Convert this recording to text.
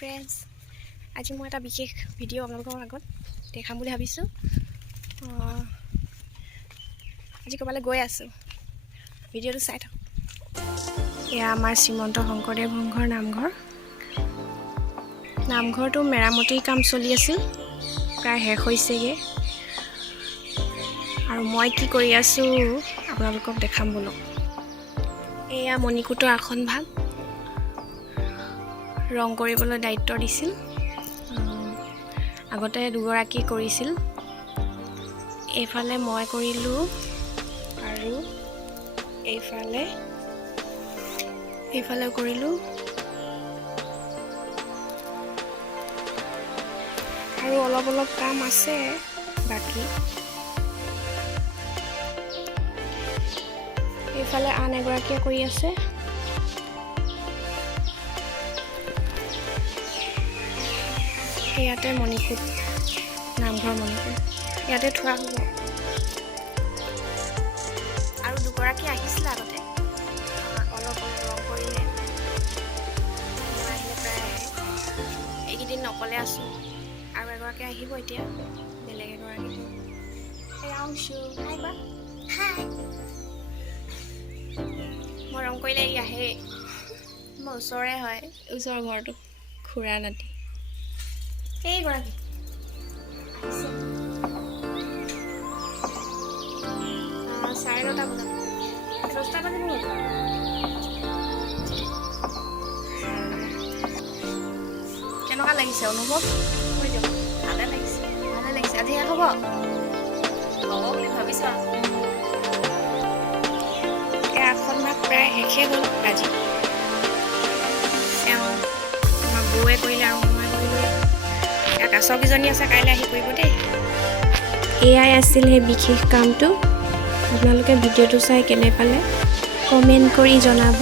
Friends, আজি মই এটা বিশেষ ভিডিঅ' আপোনালোকৰ আগত দেখাম বুলি ভাবিছোঁ। আজি ক'ৰবালৈ গৈ আছোঁ, ভিডিঅ'টো চাই থাকক। এয়া আমাৰ শ্ৰীমন্ত শংকৰদেৱ সংঘৰ নামঘৰ। নামঘৰটো মেৰামতিৰ কাম চলি আছিল, প্ৰায় শেষ হৈছেগৈ। আৰু মই কি কৰি আছোঁ আপোনালোকক দেখাম বোলো। এয়া মণিকূটৰ আসন ভাগ ৰং কৰিবলৈ দায়িত্ব দিছিল। আগতে দুগৰাকী কৰিছিল, এইফালে মই কৰিলোঁ আৰু এইফালে কৰিলোঁ। আৰু অলপ কাম আছে বাকী। এইফালে আন এগৰাকীয়ে কৰি আছে। ইয়াতে মণিকূট, নামঘৰ মণিকূট ইয়াতে থোৱা হ'ব। আৰু দুগৰাকী আহিছিলে আগতে, অলপ ৰং কৰিলে। মই আহিলে প্ৰায় এইকেইদিন অকলে আছোঁ, আৰু এগৰাকী আহিব এতিয়া, বেলেগ এগৰাকী। মই ৰং কৰিলে ই আহে, মই ওচৰৰে হয়, ওচৰৰ ঘৰটো খুৰা নাতি। এইগৰাকী আহিছে 9:30 বজাত, 10টা বাজিব। কেনেকুৱা লাগিছে অনুভৱ? কৈ দিয়ক। ভালে লাগিছে আজি শেষ হ'ব বুলি ভাবিছোঁ। এই আসন ভাগ প্ৰায় শেষেই হ'ল আজি। আমাৰ বৌৱে কৰিলে আৰু মই কৰিলোঁ। কাছৰকেইজনী আছে, কাইলৈ আহি কৰিব দেই। এয়াই আছিল সেই বিশেষ কামটো। আপোনালোকে ভিডিঅ'টো চাই কেনে পালে কমেণ্ট কৰি জনাব।